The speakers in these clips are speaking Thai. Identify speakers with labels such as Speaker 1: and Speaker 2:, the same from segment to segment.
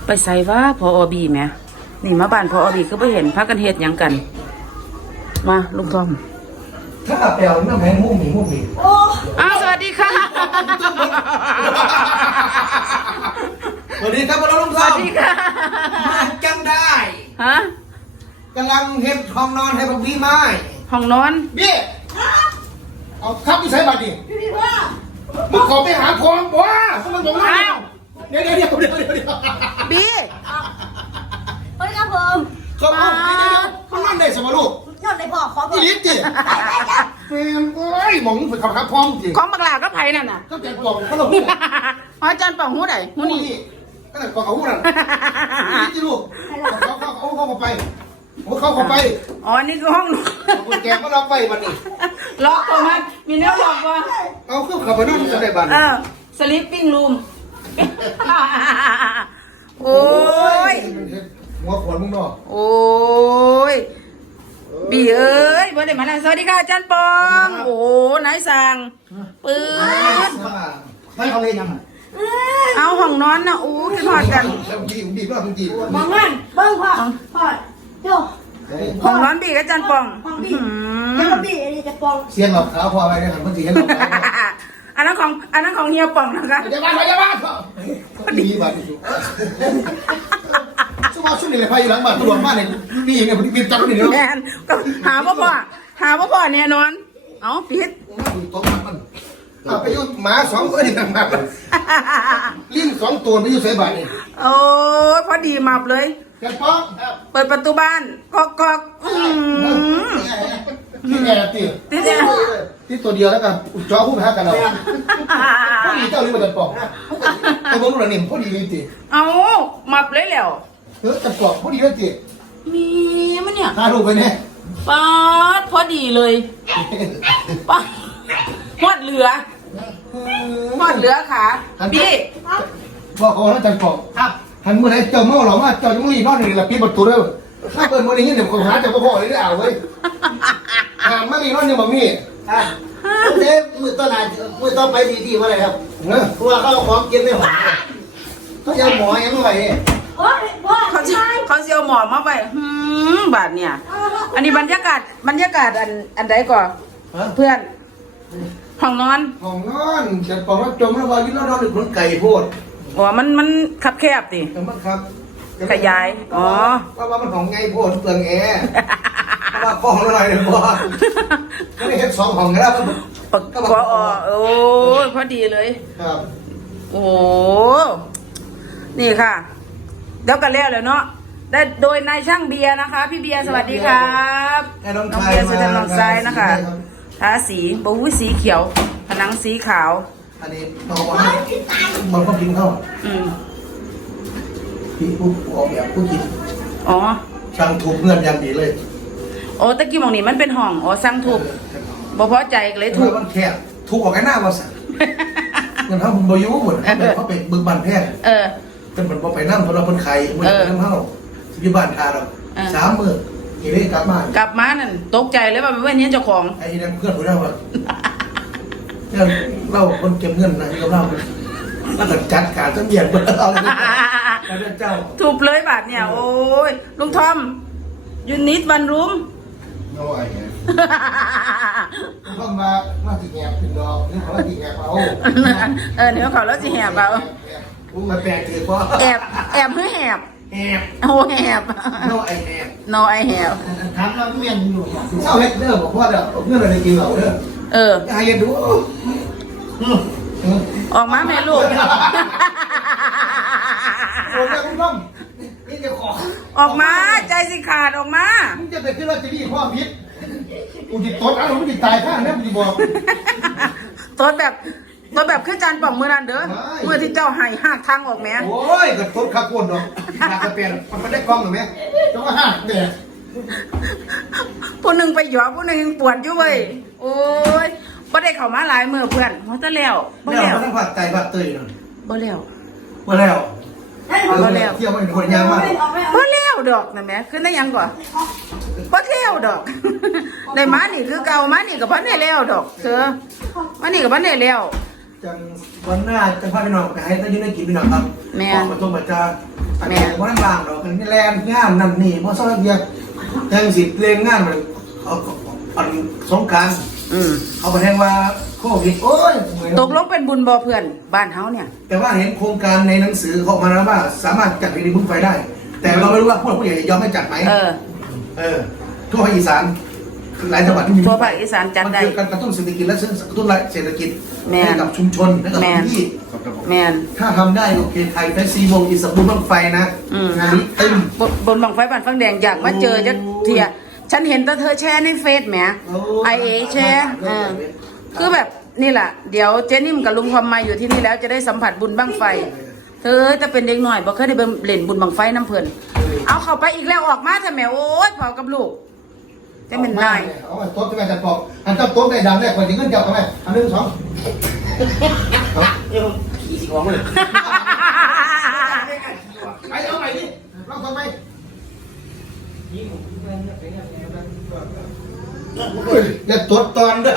Speaker 1: ไปใส่ว่าพออบีแหมนี่มาบ้านพออบีก็ไปเห็นพักกันเฮ็ดหยังกันมาลุงทอม
Speaker 2: ถ้าแปลวน้ำแข็งมุ่งหมี
Speaker 1: อ้าวสวัสดีค่ะ
Speaker 2: สวัสดีครับพ่อลุงทอม
Speaker 1: สวัสดีค่ะ
Speaker 2: มาจังได้
Speaker 1: ฮะ
Speaker 2: กำลังเฮ็ดห้องนอนให้บักบี้ไม้
Speaker 1: ห้องนอน
Speaker 2: บี้เอาครับที่ใช้บัตรดิมึงขอไปหาพรบ่มันบอกว่าเดี๋ยว
Speaker 1: บี
Speaker 3: สวัสดีครับผม
Speaker 2: เขาบอกเดี๋ยวเขานั่นได้สมลูก
Speaker 3: ยอดเลยพ่อขอบอก
Speaker 2: อีลิฟจิแฟนโอ้ยหมองไปขับพร้อมจริง
Speaker 1: ของบักหลาก็ไผนั่นน่ะ
Speaker 2: ก็แต่กล่องเขาลง
Speaker 1: อาจารย์ป่องหูใดหูนี่
Speaker 2: ก็แต่กล่องเขาหูนั่นอีลิฟจิลูกเขาไปเขาไป
Speaker 1: อ๋อนี่คือห้องนอน
Speaker 2: คุณแกก็ล็อกไปวันนี้
Speaker 1: ล็อกของมันมีแนวล็อกวะ
Speaker 2: เอาเครื่องขับไปนั่นจะได้บัตร
Speaker 1: สลิปปิ้งรูมโอ้ย
Speaker 2: หัวขวานมึงเนาะ
Speaker 1: โอ้ยบีเอ้ยบ่ได้มาแล้วสวัสดีค่ะอาจารย์ปองโอ้นายสั่งปื๊ด
Speaker 2: ให้เขาเล่นยังไง
Speaker 1: เอาห้องนอนนะอู้ขึ้นหอดกัน
Speaker 2: ดีมากดี
Speaker 3: มองนั่นเบิ้งพ่อพ่อโย่
Speaker 1: ห้องนอนบีกับอาจารย์ปอง
Speaker 3: ห้องบีแล้วก็บีอันนี้จะปอง
Speaker 2: เสียงหลอกขาวพอไปเนี่ยหันมาสีให้หลอก
Speaker 1: อันนั้นของเฮียปองนะคะ
Speaker 2: จะบ้านดีบ้านช่วงช่วงนี้เลยพายอยู่หลังบ้านตำรวจบ้านเนี่ยนี่เนี่ยบินจับนี่เนาะ
Speaker 1: แมนก็หาพ่อแน่นอนเอาปิด
Speaker 2: ตบมันไปอยู่หมาสองตัวนี่ต่างหากลิ้นสองตัวไปอยู่ใส่บ้านนี่
Speaker 1: โอ้ยพอดีมับเลย
Speaker 2: แกป้อง
Speaker 1: เปิดประตูบ้านกอก
Speaker 2: ที่แอร์ตี
Speaker 1: ติดแอร์
Speaker 2: ที่ตัวเดียวแล้วกันจอคู่ไปหากันเราพอดีเจ้านี่มันจะปอกไอ้พวกเราเนี่ยพอดีเลยตี
Speaker 1: เอามับเลยแล้ว
Speaker 2: จะปอกพอดีเลยตี
Speaker 1: มีมันเนี่ย
Speaker 2: พาลูกไปเนี่ย
Speaker 1: ป๊าดพอดีเลยป๊าดหอดเหลือขาพี่
Speaker 2: บอกเขาแล้วจังปอกครับหันเมื่อไหร่เจ้าเมื่อหรอว่าเจ้ายังรีนอนอยู่ละปีประตูเลยถ้าเปิดวันนี้เดี๋ยวเขาหาเจ้าพ่อเลยได้เอาไว้หามมารีนอนอยู่แบบนี้
Speaker 4: เด็กมือต้นไหนมือต้นไปดีๆว่าอะไรครับ
Speaker 2: เนอะ
Speaker 4: เพราะว่าเขาของกินไม่หวานเขาจะหมอยังไง
Speaker 3: โอ้ยพ่อ
Speaker 1: เขาเสียวหมอมาไปบาทเนี่ยอันนี้บรรยากาศอันใดก่อนเพื่อนห้องนอน
Speaker 2: ห้องนอนจะปอกว่าจมแล้วว่ายิ่งนอนหรือคนไก่โพด
Speaker 1: อ๋อมันคับแคบดิ
Speaker 2: แต่มันครับ
Speaker 1: ขยายอ๋อ
Speaker 2: ว่ามันของไงโพดเปลืองแอร์ว่าคล้องอะไรเลยบ่ก็ได้เห็นสองห้องแล้ว
Speaker 1: พอโอ้ยพอดีเลย
Speaker 2: ครับ
Speaker 1: โอ้นี่ค่ะเดี๋ยวกันแล้วเนาะได้โดยนายช่างเบียร์นะคะ พี่เบียร์สวัสดีครับน้องเบียร์สุดน้องทรายนะคะทาสีบูสีเขียวผนังสีขาว
Speaker 2: อันนี้น้องมันก็กินเข้าพี่ผู้ออกแบบผู้กิน
Speaker 1: อ๋อ
Speaker 2: ช่างถูกเงื่อนยันดีเลย
Speaker 1: โอ้ตะกี้มองนี่มันเป็นห้องอ๋อสร้างถูกบ่พอใจก็เลยถูก
Speaker 2: มันแคบถูกออกกันหน้ามาสั่งเงินเท่าบุญบายุหมดเขาเป็นบึกบันแพทย์เป็นเหมือนไปนั่งคนเราคนไข้เหมือนน้ำเท่าที่บ้านทาเรา3 มื้อเฮ้ยกลับมาก
Speaker 1: ลับมานั่นตกใจเลยว่าเป็นเว้นนี้เจ้าของ
Speaker 2: ไอ้นั่นเพื่อนผมเล่าว่าเล่าคนเก็บเงินนะที่เขาเล่าแล้วก็จัดการทั้งเย็นเปิดเอาเลยเจ้า
Speaker 1: ถูกเลยบาทเนี่ยโอ้ยลุงทอมยูนิตวันรูม
Speaker 2: น้อยไงต้องมาติแงบเป็นดอกนี่เขาติแงบเอา
Speaker 1: เดี๋ยวเขาแล้วสิแหบเอา
Speaker 2: มาแปลกเลยว่า
Speaker 1: แอบเพื่อแหบ
Speaker 2: แอบ
Speaker 1: โอ้แหบ
Speaker 2: น้อยแอบ
Speaker 1: no I have
Speaker 4: ถามเราเมียนอยู่
Speaker 2: เจ้าเฮ็ดเด้อบอกว่าเด้อเพื่อนอะไรกินเหล่าเด้อให้ยันดู
Speaker 1: ออกมาแม่ลูก
Speaker 2: โอ้ยคุณต้องนี่จะขอ
Speaker 1: ออกมาใจสิขาดออกมา
Speaker 2: มึงจะไปขึ้นรถจะรีความพิษกูจิตตดอ้าวมึงจิตตายข้างนะมึงจิบอก
Speaker 1: ตัวแบบคือจานป่องมือนั่นเด้อเมื่อที่เจ้าให้หักทางออกแม่
Speaker 2: โอ้ยกระตุ้นข้าก้นดอกอยากจะเปลี่ยนมันได้กล้องหรือไม่ต้องมาห้าเด็ก
Speaker 1: ผู้หนึ่งไปหยอกผู้หนึ่งยังปวดอยู่เว้ยโอ้ยบ่ได้เข้ามาหลายมื้อเพื่อนบ่ตะแล้วบ่
Speaker 2: แล้ว
Speaker 1: แล้ว
Speaker 2: มันต้องผัดไก่ผัดเตยหน่อย
Speaker 1: บ่แล้ว
Speaker 2: มาแล้วเที่ยวไม่เป็นคนยากมาก
Speaker 1: บ่แล้วดอกนะแม่คือได้หยังก่อนบ่แล้วดอกได้มานี่คือเก่ามานี่ก็บ่ได้แล้วดอกเธอมานี่ก็บ่ได้แล้ว
Speaker 2: จังวันหน้าจะพาไปนอนไปให้ตายืนได้กินไปหน่อยครับมาต้มมาจ้าอันนี้เพราะนั่นล่างเราเป็นแลนงานนั่นนี่เพราะซ้อนเดียวยังสิเล่นงานมันเขาอันสงกรานต์เขาไปแทงว่าโควิดโอ้ย
Speaker 1: ตกลงเป็นบุญบ่เพื่อนบ้านเฮาเนี่ย
Speaker 2: แต่ว่าเห็นโครงการในหนังสือเขาออกมาแล้วว่าสามารถจัดพิธีบุญไฟได้ แต่เราไม่รู้ว่าผู้ใหญ่ยอมให้จัดไหมทั่วภาคอีสานหลายจังหวัด
Speaker 1: ทั่วภาคอีสานจัดได้
Speaker 2: มันคือการกระตุ้นเศรษฐกิจและกระตุ้นเศรษฐกิจ
Speaker 1: แม่น
Speaker 2: ให้กับชุมชนให้กับพื้นที่
Speaker 1: แม่น
Speaker 2: ถ้าทำได้โอเคไทยแฟซีวงอีสบุญบังไฟนะงานนี้เต็ม
Speaker 1: บนบังไฟบ้านฟังแดงอยากมาเจอจะเทียฉันเห็นแต่เธอแชร์ในเฟซแหมไอเอแชร์คือแบบนี่แหละเดี๋ยวเจนิ่มกับลุงความมาอยู่ที่นี่แล้วจะได้สัมผัสบุญบังไฟ เธอจะเป็นเด็กหน่อยบอกเคยได้เล่นบุญบังไฟน้ำเพลินเอาเข้าไปอีกแล้วออกมาเถอะแม่โอ๊ยพอกับลูกจะเป็นนาย
Speaker 2: เอาโต๊ะที่แม่จัดปอกอันเจ้าโต๊ะได้ดังแรกกว่าจะเงินเจ้าทำไมอันนึงสองขี่สิของเลยไปเอาใหม่ดิลองทำไมอย่าตดตอนเด้อ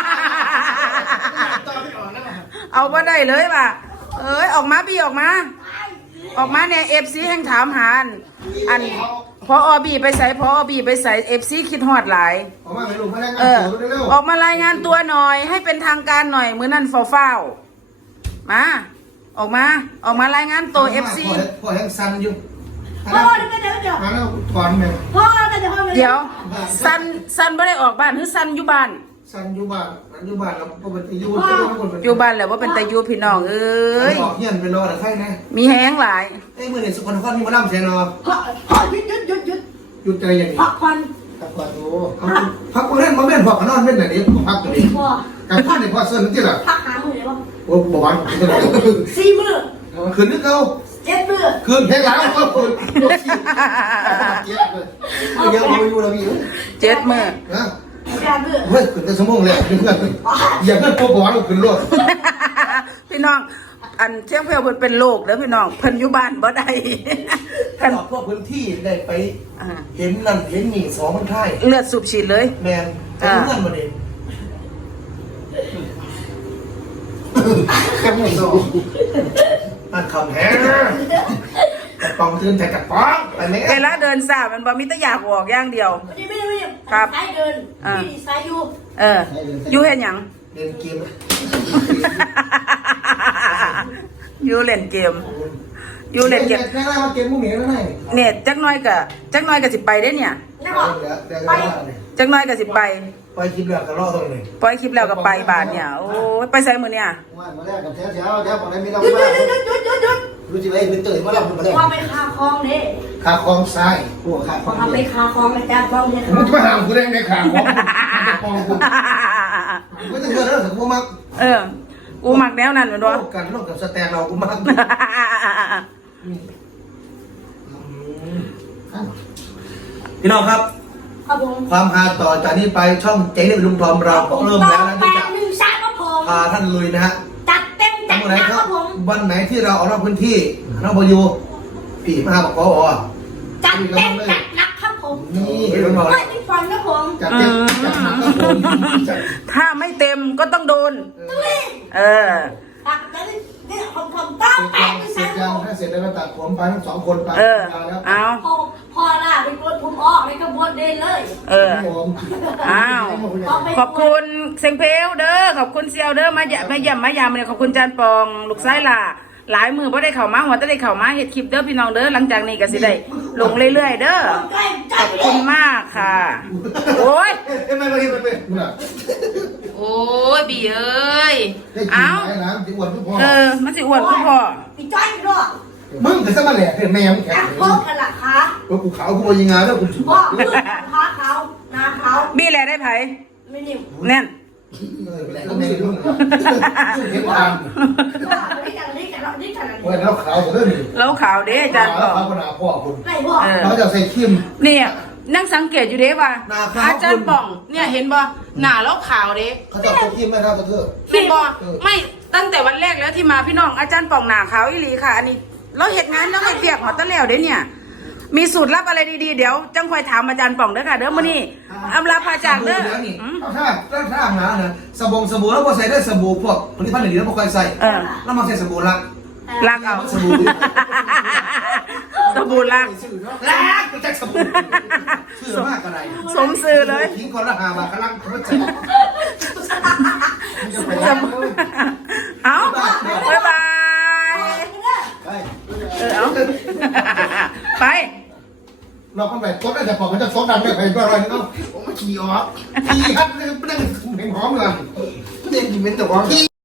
Speaker 1: เอามาได้เลยว่ะเอ้ยออกมาพี่ออกมาเนี่ยเอฟซีแห่งถามหาอันพอบีไปใส่พอบีไปใส่เอฟซีคิดฮอดหลาย
Speaker 2: ออกมาไม่รู้มาได้
Speaker 1: ออกมารายงานตัวหน่อยให้เป็นทางการหน่อยมื้อนั้นเฝ้ามาออกมารายงานตัวเอฟซี
Speaker 2: พ่อยังสั่นอยู่
Speaker 3: พ่อเดี๋ยว
Speaker 2: มาแล้วถอนแม่
Speaker 3: พ่อเดี๋ยว
Speaker 1: สันไม่ได้ออกบ้านหรือสันอยู่บ้าน
Speaker 2: สั่นอยู่บ้านแล้วพอเป็นอายุ
Speaker 1: อยู่บ้านแล้วว่าเป็นตายูพี่น้องเอ้ย
Speaker 2: ออกเฮียนไปรอแต่ใครนะ
Speaker 1: มีแห้งหลาย
Speaker 2: เอ้ยมือเนี่ยสุขนครมีมาล่ำเสียนอ
Speaker 3: พ่อหยุด
Speaker 2: หยุดใจอย่างนี้
Speaker 3: พักผ่อน
Speaker 2: พักผ่อนโอ้พักผ่อนเล่นมาเล่นพอขนอนเล่นไหนนี้พักตัวนี้
Speaker 3: พ่อ
Speaker 2: การพักในพ่อเสื้อนั่นที่ละ
Speaker 3: พักหามือเลยป่ะ
Speaker 2: โอ้บอกว่าคืน
Speaker 3: 4 มื้อ
Speaker 2: คืนนึกเขา
Speaker 3: 7 มื้อ
Speaker 2: คืนแค่หลังก็คืนเยอะมาอยู่แล้วพี่
Speaker 1: 7 มื้อ
Speaker 2: นะ
Speaker 3: 8 มื้อ
Speaker 2: เฮ้ยคืนแต่สมองเลยเพื่อนอย่าเพื่อนโป๊ะบอกว่าคืนรถ
Speaker 1: พี่น้องอันเชียงเพลเพิ่นเป็นโรคเด้อพี่น้องเพิ่นอยู่บ้านบ่ได้
Speaker 2: ท่านพวกพื้นที่ได้ไปเห็นนั่นเห็นนี่สองมันไทย
Speaker 1: เลือดสูบฉีดเลย
Speaker 2: แมนจะเงื่อนมาเด็แค่ไม่รู้อันคำแห้งแต่ปองตื่นแต่กับปองไปไหม
Speaker 1: เวลาเดินสามันบ่มีแต่อยากออกอย่างเดียว
Speaker 3: ไม่ได้สายเดินนี่สายอยู่
Speaker 1: อยู่เฮ็ดหยัง
Speaker 2: เล่นเกม
Speaker 1: อยู่เล่นเกมอยู่เล่นเกม
Speaker 2: แค่ไรมาเกมมุ้งเหนียวนั่นไง
Speaker 1: เนี่ยจักหน้อยก็สิไปได้เนี่ย
Speaker 3: นะบอกไป
Speaker 1: จักหน้อยก็สิไป
Speaker 2: ไปคลิปแล้วก็รอตรงนี้
Speaker 1: ปล่อยคลิปแล้วก็ไปบาทเนี่ยโอ้ยไปใส่มือเนี่ย
Speaker 4: มาแรกกับแถวบอกได้มีเรา
Speaker 3: หยุด
Speaker 4: บ้างรู้จิไหมเป็นตื่นมาแล้วมาแล้ว
Speaker 3: ว่าไปคาคลองเนี่ย
Speaker 2: ขาคลองทราย
Speaker 4: พวกขาด
Speaker 3: ว่าไปคาคลองอาจารย์บ้องเนี่ย
Speaker 2: มึงจะมาหามกูได้ไงขาของปองกูไม่ต้องเงินแล้วถึงกูมัก
Speaker 1: กูมักแนวนั้นเหมือน
Speaker 2: โล
Speaker 1: ว่า
Speaker 2: กกันโลกกับสแตนเรากูมักพี่น้องครับ
Speaker 3: ครับผม
Speaker 2: ความฮาต่อจากนี้ไปช่องเจ๊ลุงทอมเราเริ่มแล้วนะที่จะ
Speaker 3: 813ครับผม
Speaker 2: พาท่านลุยนะฮะ
Speaker 3: จัดเต็มจัด
Speaker 2: วันไหน
Speaker 3: หนัก
Speaker 2: ค
Speaker 3: ค
Speaker 2: รั
Speaker 3: รั
Speaker 2: บบ
Speaker 3: ผม
Speaker 2: วันไหนที่เราออกนอกพื้นที่นอกบอยู่ผีมาบอกขอ
Speaker 3: จัดเต็มจัดหนักครับผม
Speaker 2: นี่เห็นน้อง
Speaker 3: ไม่ติดฟันครับผม
Speaker 2: จัดเต็มจัดหนักครับผมจัด
Speaker 1: ถ้าไม่เต็มก็ต้องโดน
Speaker 3: ตักแต่นี่ผมตั้ง
Speaker 2: เสร็จ
Speaker 3: 813
Speaker 2: ยังถ้าเสร็จแล้วก็ตัดผมไปทั้งสองคนไปแล้ว
Speaker 1: เอา
Speaker 3: พอล่ะเป็นคนผมออกในกระบวนเดินเลย
Speaker 1: อ้าวขอบคุณเซงเพลเด้อขอบคุณเซียวเด้อมาเยี่ยมมายามเลยขอบคุณจานปองลูกไส้ล่ะหลายมือบ่ได้เข้ามาหัวแต่ได้เข้ามาเฮ็ดคลิปเด้อพี่น้องเด้อหลังจากนี้ก็สิได้ลงเรื่อยๆเด้อขอบคุณมากค่ะโอ้ย
Speaker 2: ไม่
Speaker 1: โอ้ยบีเอ้ย
Speaker 2: เอ้านะที่อ้วนทุกพ่อ
Speaker 1: มันสิอ้วนคือพ่อ
Speaker 3: พี่จ้อยด้วย
Speaker 2: มึงจะสมาแหล่แม่มึงแข็
Speaker 3: แอง บพบกันล่ะคะ
Speaker 2: แล้วกูขาวกูมายิงงานแล้วกูฉุด
Speaker 3: พ่อมือขาเขาหน้าเขา
Speaker 1: บีแลได้ไผ
Speaker 3: ไม่นิ่ม
Speaker 1: แน่น
Speaker 2: แหล่ก็ไม่รู้เห็นทาง
Speaker 3: นี่กันนี่กัน
Speaker 2: โอ้ยแล้วขาวกว่าเรื่องนี้
Speaker 1: แล้วขาวเด้อาจารย์ป
Speaker 2: แล้
Speaker 1: อ
Speaker 2: ว
Speaker 1: ง
Speaker 2: ขาวกว่าหน้าพ่อคุณ
Speaker 3: ไม่พ่อ
Speaker 2: เราจะใส่คิม
Speaker 1: เนี่ยนั่งสังเกตอยู่เด้ว่า
Speaker 2: หน้าขาว
Speaker 1: อาจารย์ป่องเนี่ยเห็นบ่หน้าแล้วขาวเด้
Speaker 2: เขาจะใส่คิมไหมครับเธอ
Speaker 1: เห็นบ่ไม่ตั้งแต่วันแรกแล้วที่มาพี่น้องอาจารย์ป่องหน้าขาวอีหลีค่ะ อันนี้เราเฮ็ดงานแล้วให้เปียกหัวตะแล้วเด้เนี่ย มีสูตรลับอะไรดีๆเดี๋ยวจังค่อยถามอาจารย์ป่องเด้อค่ะเด้อมื้อนี้อำลาพาจากเด้อ
Speaker 2: ถ้าหานะสบู่แล้วพอใส่ได้สบู่พวกผลิตภัณฑ์อื่นแล้วพอค่อยใส่แล้วมาใส่สบู่ละ
Speaker 1: ลากเอา
Speaker 2: สบู่
Speaker 1: บู่รัก
Speaker 2: สื่อเนาะรักก็แจ็คสบู่ชื่อมากอะไร
Speaker 1: สมซื่อเลย
Speaker 2: ทิ้งคนละหาบาทกำลังเขาใจ
Speaker 1: เอาบ๊ายบาย
Speaker 4: ไป
Speaker 1: เอาไป
Speaker 2: เราเข้าไปต้นได้แต่พอมันจะซดดันไม่ไปก็อะไรเนาะผมมาขี่ออกขี่ครับไม่ได้เห็นหอมเลยไม่ได้กินเป็นตัวของ